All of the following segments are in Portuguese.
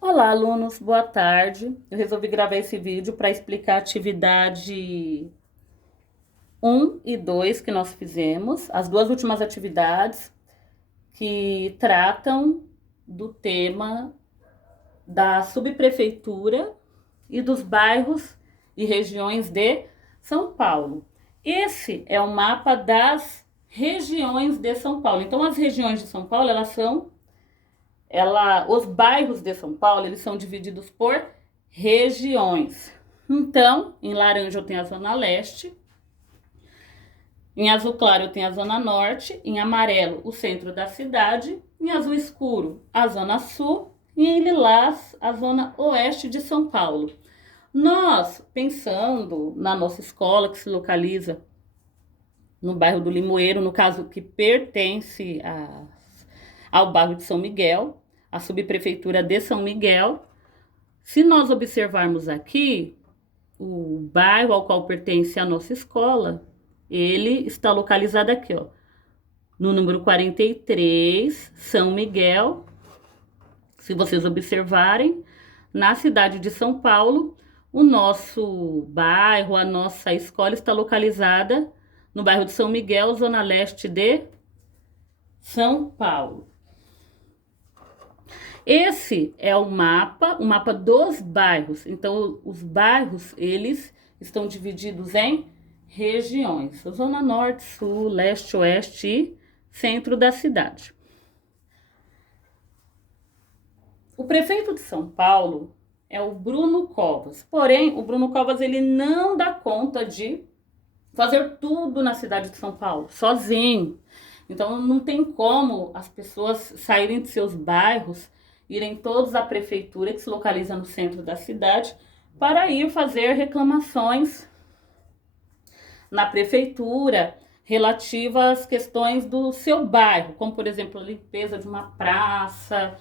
Olá, alunos, boa tarde. Eu resolvi gravar esse vídeo para explicar a atividade um e 2 que nós fizemos, as duas últimas atividades que tratam do tema da subprefeitura e dos bairros e regiões de São Paulo. Esse é o mapa das regiões de São Paulo. Então, as regiões de São Paulo, os bairros de São Paulo, eles são divididos por regiões. Então, em laranja eu tenho a zona leste, em azul claro eu tenho a zona norte, em amarelo o centro da cidade, em azul escuro a zona sul e em lilás a zona oeste de São Paulo. Nós, pensando na nossa escola que se localiza no bairro do Limoeiro, no caso que pertence ao bairro de São Miguel, a subprefeitura de São Miguel. Se nós observarmos aqui, o bairro ao qual pertence a nossa escola, ele está localizado aqui, ó, no número 43, São Miguel. Se vocês observarem, na cidade de São Paulo, o nosso bairro, a nossa escola está localizada no bairro de São Miguel, zona leste de São Paulo. Esse é o mapa dos bairros. Então, os bairros, eles estão divididos em regiões. Zona Norte, Sul, Leste, Oeste e centro da cidade. O prefeito de São Paulo é o Bruno Covas. Porém, o Bruno Covas, ele não dá conta de fazer tudo na cidade de São Paulo, sozinho. Então, não tem como as pessoas saírem de seus bairros, irem todos à prefeitura, que se localiza no centro da cidade, para ir fazer reclamações na prefeitura relativas às questões do seu bairro, como, por exemplo, a limpeza de uma praça,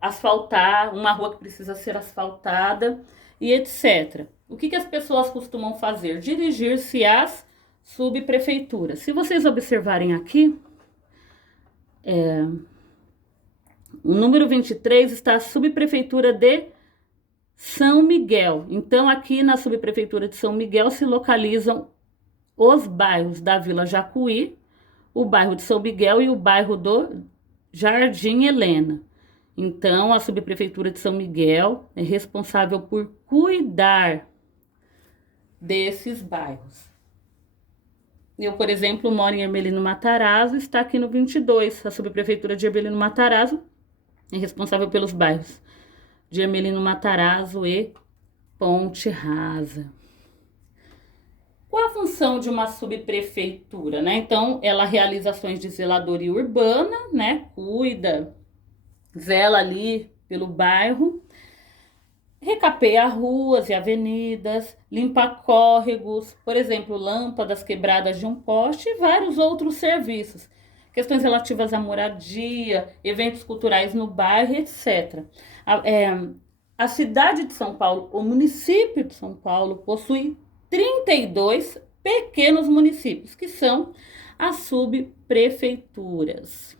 asfaltar, uma rua que precisa ser asfaltada e etc. O que as pessoas costumam fazer? Dirigir-se às subprefeituras. Se vocês observarem aqui, o número 23 está a subprefeitura de São Miguel. Então, aqui na subprefeitura de São Miguel se localizam os bairros da Vila Jacuí, o bairro de São Miguel e o bairro do Jardim Helena. Então, a subprefeitura de São Miguel é responsável por cuidar desses bairros. Eu, por exemplo, moro em Hermelino Matarazzo, está aqui no 22. A subprefeitura de Hermelino Matarazzo é responsável pelos bairros de Hermelino Matarazzo e Ponte Rasa. Qual a função de uma subprefeitura, né? Então, ela realiza ações de zeladoria urbana, né? Cuida, zela ali pelo bairro, recapeia ruas e avenidas, limpa córregos, por exemplo, lâmpadas quebradas de um poste e vários outros serviços. Questões relativas à moradia, eventos culturais no bairro, etc. A cidade de São Paulo, o município de São Paulo, possui 32 pequenos municípios, que são as subprefeituras.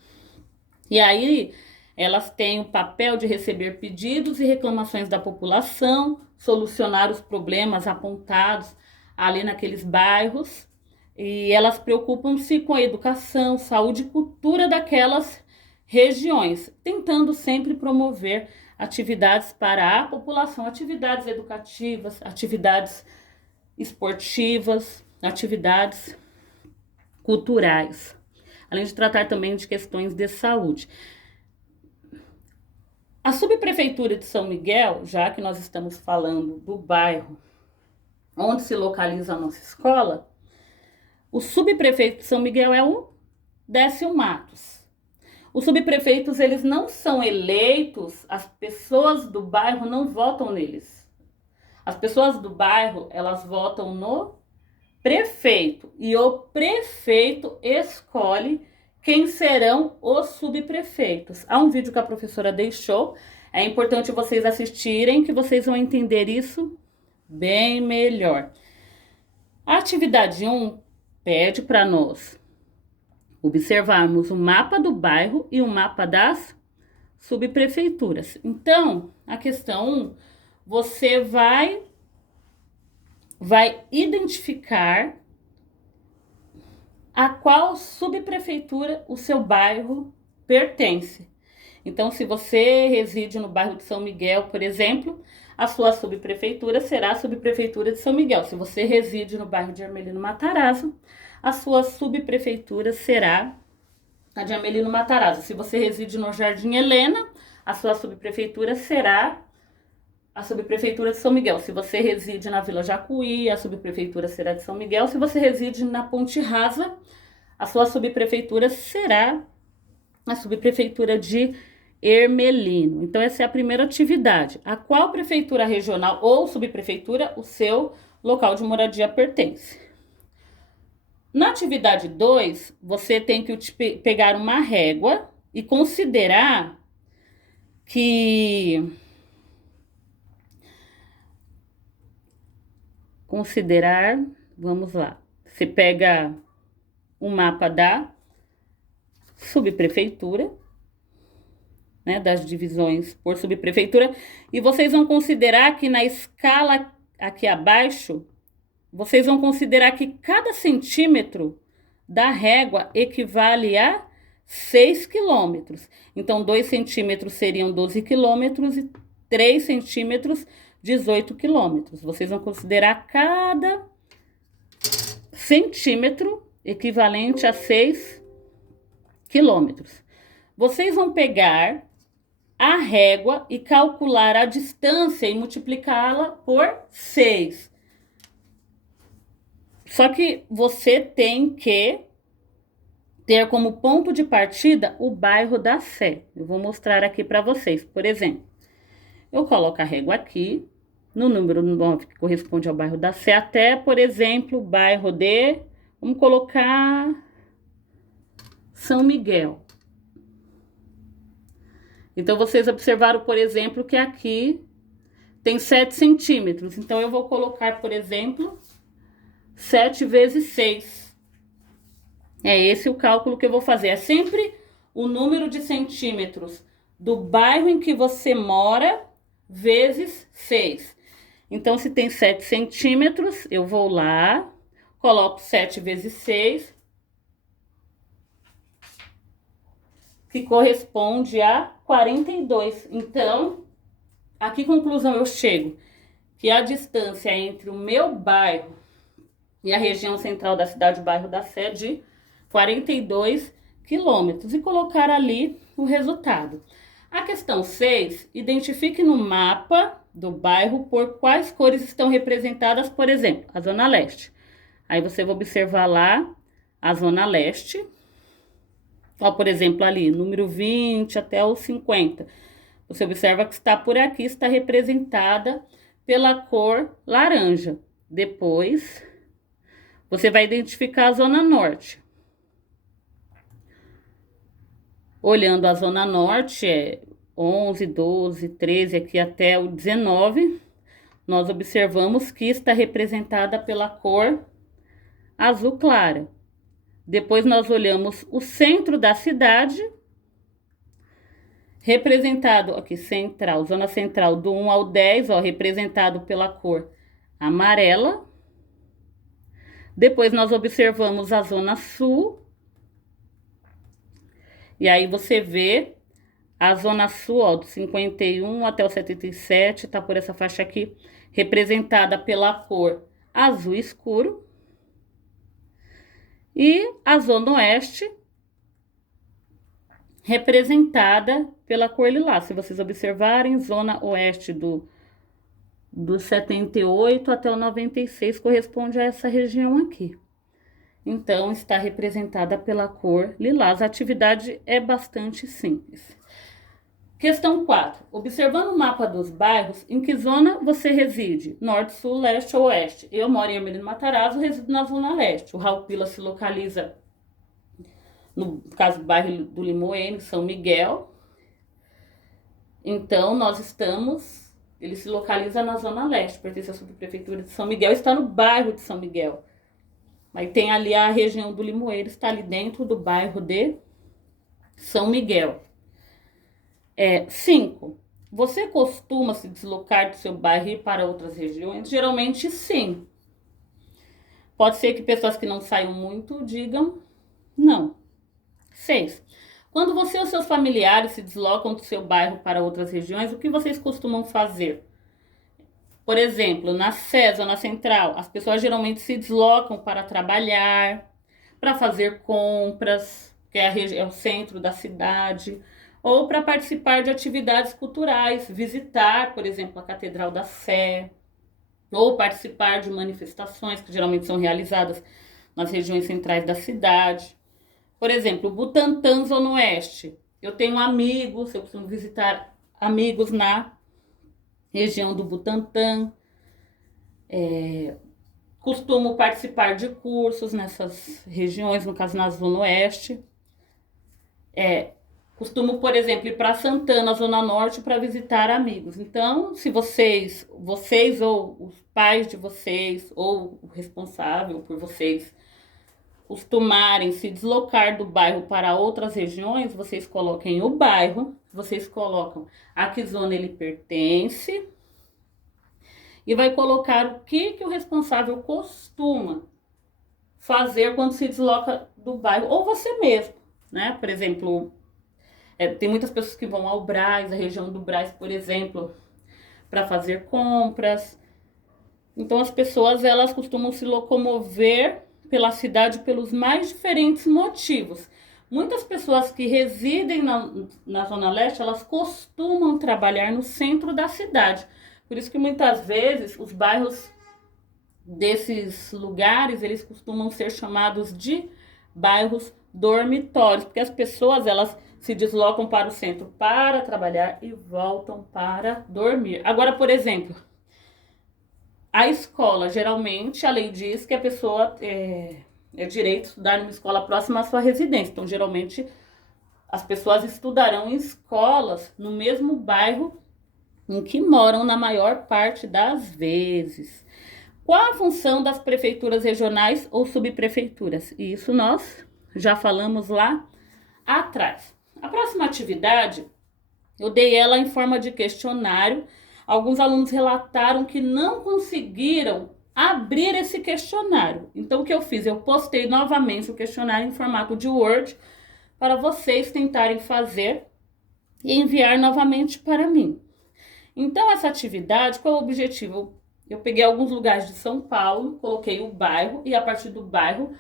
E aí, elas têm o papel de receber pedidos e reclamações da população, solucionar os problemas apontados ali naqueles bairros, e elas preocupam-se com a educação, saúde e cultura daquelas regiões, tentando sempre promover atividades para a população, atividades educativas, atividades esportivas, atividades culturais, além de tratar também de questões de saúde. A subprefeitura de São Miguel, já que nós estamos falando do bairro onde se localiza a nossa escola, o subprefeito de São Miguel é o Décio Matos. Os subprefeitos, eles não são eleitos, as pessoas do bairro não votam neles. As pessoas do bairro, elas votam no prefeito e o prefeito escolhe quem serão os subprefeitos. Há um vídeo que a professora deixou, é importante vocês assistirem, que vocês vão entender isso bem melhor. A atividade 1 pede para nós observarmos o mapa do bairro e o mapa das subprefeituras. Então, a questão 1, você vai identificar a qual subprefeitura o seu bairro pertence. Então, se você reside no bairro de São Miguel, por exemplo, a sua subprefeitura será a subprefeitura de São Miguel. Se você reside no bairro de Armelino Matarazzo, a sua subprefeitura será a de Armelino Matarazzo. Se você reside no Jardim Helena, a sua subprefeitura será a subprefeitura de São Miguel. Se você reside na Vila Jacuí, a subprefeitura será de São Miguel. Se você reside na Ponte Rasa, a sua subprefeitura será a subprefeitura de Ermelino. Então, essa é a primeira atividade. A qual prefeitura regional ou subprefeitura o seu local de moradia pertence? Na atividade 2, você tem que pegar uma régua e considerar que... vamos lá. Você pega o mapa da subprefeitura, né, das divisões por subprefeitura, e vocês vão considerar que na escala aqui abaixo, vocês vão considerar que cada centímetro da régua equivale a 6 quilômetros. Então, 2 centímetros seriam 12 quilômetros e 3 centímetros, 18 quilômetros. Vocês vão considerar cada centímetro equivalente a 6 quilômetros. Vocês vão pegar a régua e calcular a distância e multiplicá-la por 6. Só que você tem que ter como ponto de partida o bairro da Sé. Eu vou mostrar aqui para vocês. Por exemplo, eu coloco a régua aqui, no número 9, que corresponde ao bairro da Sé, até, por exemplo, o bairro de... Vamos colocar São Miguel. Então, vocês observaram, por exemplo, que aqui tem 7 centímetros. Então, eu vou colocar, por exemplo, 7 vezes 6. É esse o cálculo que eu vou fazer. É sempre o número de centímetros do bairro em que você mora vezes 6. Então, se tem 7 centímetros, eu vou lá, coloco 7 vezes 6, que corresponde a 42. Então, a que conclusão eu chego? Que a distância entre o meu bairro e a região central da cidade, o bairro da Sé, é de 42 quilômetros. E colocar ali o resultado. A questão 6, identifique no mapa do bairro por quais cores estão representadas, por exemplo, a Zona Leste. Aí você vai observar lá a Zona Leste. Ó, por exemplo, ali, número 20 até o 50. Você observa que está por aqui, está representada pela cor laranja. Depois, você vai identificar a Zona Norte. Olhando a Zona Norte, 11, 12, 13, aqui até o 19, nós observamos que está representada pela cor azul clara. Depois nós olhamos o centro da cidade, representado aqui central, zona central do 1 ao 10, ó, representado pela cor amarela. Depois nós observamos a zona sul. E aí você vê a zona sul, ó, do 51 até o 77, tá por essa faixa aqui, representada pela cor azul escuro. E a zona oeste, representada pela cor lilás. Se vocês observarem, zona oeste do 78 até o 96 corresponde a essa região aqui. Então, está representada pela cor lilás. A atividade é bastante simples. Questão 4. Observando o mapa dos bairros, em que zona você reside? Norte, sul, leste ou oeste? Eu moro em Armelino Matarazzo, resido na zona leste. O Raul Pila se localiza, no caso do bairro do Limoeiro, São Miguel. Então, ele se localiza na zona leste, pertence à subprefeitura de São Miguel, está no bairro de São Miguel. Aí tem ali a região do Limoeiro, está ali dentro do bairro de São Miguel. 5. Você costuma se deslocar do seu bairro e ir para outras regiões? Geralmente, sim. Pode ser que pessoas que não saiam muito digam não. 6. Quando você ou seus familiares se deslocam do seu bairro para outras regiões, o que vocês costumam fazer? Por exemplo, na SES ou na Central, as pessoas geralmente se deslocam para trabalhar, para fazer compras, que é o centro da cidade, ou para participar de atividades culturais, visitar, por exemplo, a Catedral da Sé, ou participar de manifestações que geralmente são realizadas nas regiões centrais da cidade. Por exemplo, Butantã, Zona Oeste. Eu tenho amigos, eu costumo visitar amigos na região do Butantã. Costumo participar de cursos nessas regiões, no caso na Zona Oeste. Costumo, por exemplo, ir para Santana, Zona Norte, para visitar amigos. Então, se vocês ou os pais de vocês, ou o responsável por vocês, costumarem se deslocar do bairro para outras regiões, vocês coloquem o bairro, vocês colocam a que zona ele pertence e vai colocar o que o responsável costuma fazer quando se desloca do bairro, ou você mesmo, né? Por exemplo, tem muitas pessoas que vão ao Brás, a região do Brás, por exemplo, para fazer compras. Então as pessoas elas costumam se locomover pela cidade pelos mais diferentes motivos. Muitas pessoas que residem na Zona Leste, elas costumam trabalhar no centro da cidade. Por isso que muitas vezes os bairros desses lugares, eles costumam ser chamados de bairros dormitórios, porque as pessoas elas se deslocam para o centro para trabalhar e voltam para dormir. Agora, por exemplo, a escola, geralmente, a lei diz que a pessoa é direito estudar numa escola próxima à sua residência. Então, geralmente, as pessoas estudarão em escolas no mesmo bairro em que moram na maior parte das vezes. Qual a função das prefeituras regionais ou subprefeituras? Isso nós já falamos lá atrás. A próxima atividade, eu dei ela em forma de questionário. Alguns alunos relataram que não conseguiram abrir esse questionário. Então, o que eu fiz? Eu postei novamente o questionário em formato de Word para vocês tentarem fazer e enviar novamente para mim. Então, essa atividade, qual é o objetivo? Eu peguei alguns lugares de São Paulo, coloquei o bairro e a partir do bairro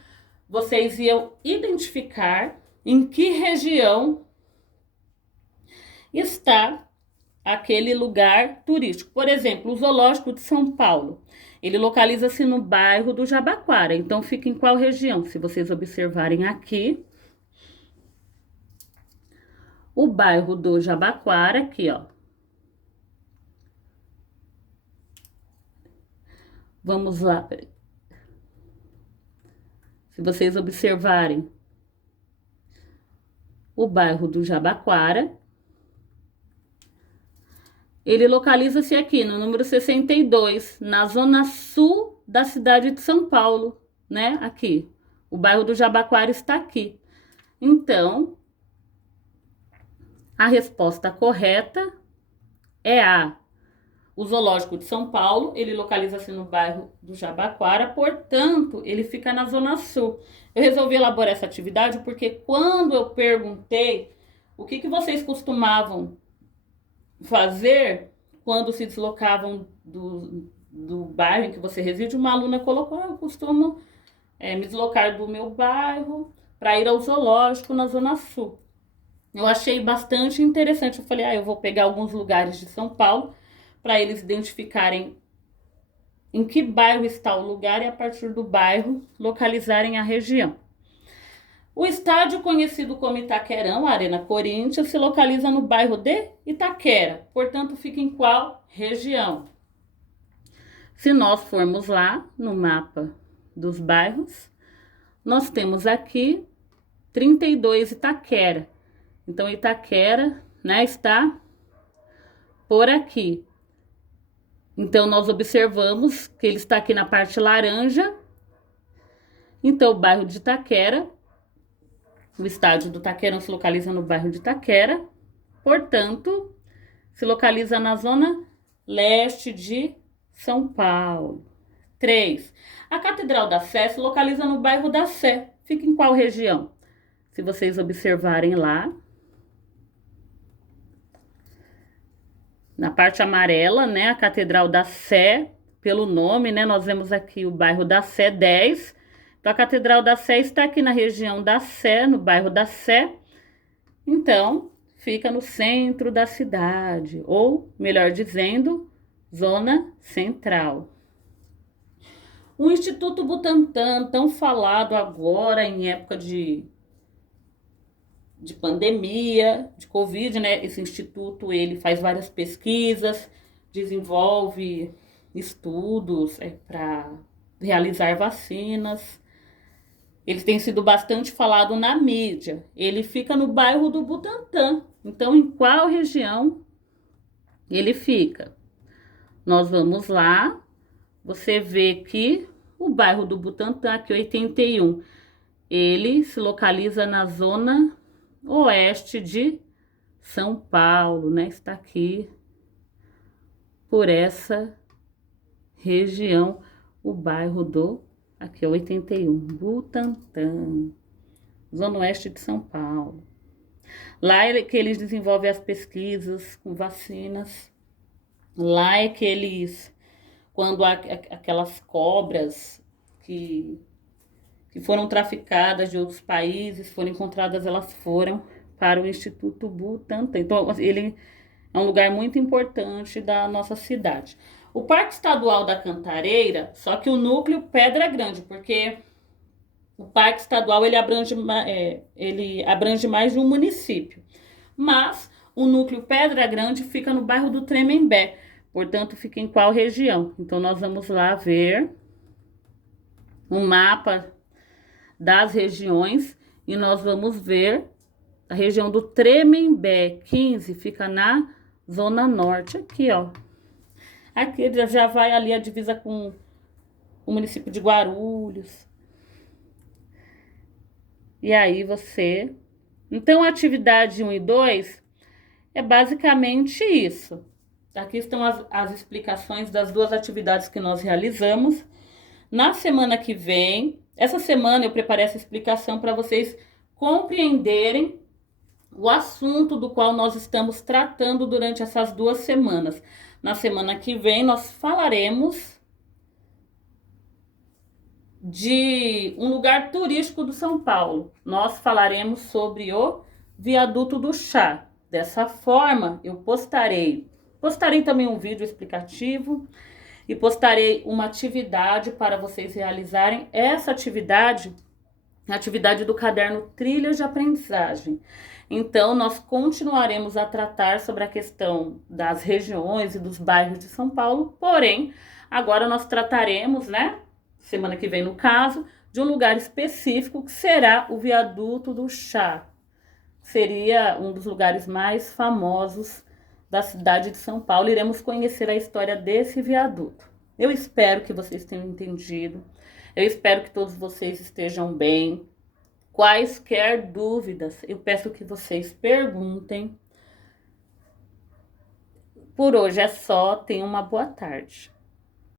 vocês iam identificar em que região está aquele lugar turístico. Por exemplo, o Zoológico de São Paulo. Ele localiza-se no bairro do Jabaquara. Então, fica em qual região? Se vocês observarem aqui, o bairro do Jabaquara, aqui, ó. Vamos lá. Se vocês observarem o bairro do Jabaquara, ele localiza-se aqui no número 62, na zona sul da cidade de São Paulo, né? Aqui. O bairro do Jabaquara está aqui. Então, a resposta correta é a. O Zoológico de São Paulo, ele localiza-se no bairro do Jabaquara, portanto, ele fica na zona sul. Eu resolvi elaborar essa atividade porque quando eu perguntei o que vocês costumavam fazer quando se deslocavam do bairro em que você reside, uma aluna colocou: eu costumo me deslocar do meu bairro para ir ao zoológico na Zona Sul. Eu achei bastante interessante. Eu falei, eu vou pegar alguns lugares de São Paulo para eles identificarem em que bairro está o lugar e a partir do bairro localizarem a região. O estádio conhecido como Itaquerão, a Arena Corinthians, se localiza no bairro de Itaquera, portanto fica em qual região? Se nós formos lá no mapa dos bairros, nós temos aqui 32 Itaquera. Então Itaquera, né, está por aqui. Então nós observamos que ele está aqui na parte laranja. Então o bairro de Itaquera, o estádio do Itaquerão se localiza no bairro de Itaquera. portanto, se localiza na zona leste de São Paulo. 3. A Catedral da Sé se localiza no bairro da Sé. Fica em qual região? Se vocês observarem lá, na parte amarela, né, a Catedral da Sé, pelo nome, né, nós vemos aqui o bairro da Sé 10. Então, a Catedral da Sé está aqui na região da Sé, no bairro da Sé. Então, fica no centro da cidade, ou, melhor dizendo, zona central. O Instituto Butantan, tão falado agora em época de pandemia, de Covid, né? Esse instituto, ele faz várias pesquisas, desenvolve estudos para realizar vacinas. Ele tem sido bastante falado na mídia. Ele fica no bairro do Butantã. Então, em qual região ele fica? Nós vamos lá. Você vê que o bairro do Butantã, aqui 81, ele se localiza na zona oeste de São Paulo, né? Está aqui por essa região, o bairro do, aqui 81, Butantã, zona oeste de São Paulo. Lá é que eles desenvolvem as pesquisas com vacinas. Lá é que eles, quando há aquelas cobras que foram traficadas de outros países, foram encontradas, elas foram para o Instituto Butantan. Então, ele é um lugar muito importante da nossa cidade. O Parque Estadual da Cantareira, só que o núcleo Pedra Grande, porque o Parque Estadual ele abrange mais de um município. Mas o núcleo Pedra Grande fica no bairro do Tremembé, portanto, fica em qual região? Então, nós vamos lá ver um mapa das regiões e nós vamos ver a região do Tremembé 15, fica na zona norte, aqui, ó. Aqui já vai ali a divisa com o município de Guarulhos. E aí você... Então, a atividade 1 e 2 é basicamente isso. Aqui estão as explicações das duas atividades que nós realizamos. Na semana que vem, essa semana eu preparei essa explicação para vocês compreenderem o assunto do qual nós estamos tratando durante essas 2 semanas. Na semana que vem, nós falaremos de um lugar turístico do São Paulo. Nós falaremos sobre o Viaduto do Chá. Dessa forma, eu postarei também um vídeo explicativo e postarei uma atividade para vocês realizarem. Essa atividade, a atividade do caderno Trilhas de Aprendizagem. Então, nós continuaremos a tratar sobre a questão das regiões e dos bairros de São Paulo, porém, agora nós trataremos, né, semana que vem no caso, de um lugar específico que será o Viaduto do Chá. Seria um dos lugares mais famosos da cidade de São Paulo. Iremos conhecer a história desse viaduto. Eu espero que vocês tenham entendido. Eu espero que todos vocês estejam bem. Quaisquer dúvidas, eu peço que vocês perguntem. Por hoje é só. Tenham uma boa tarde.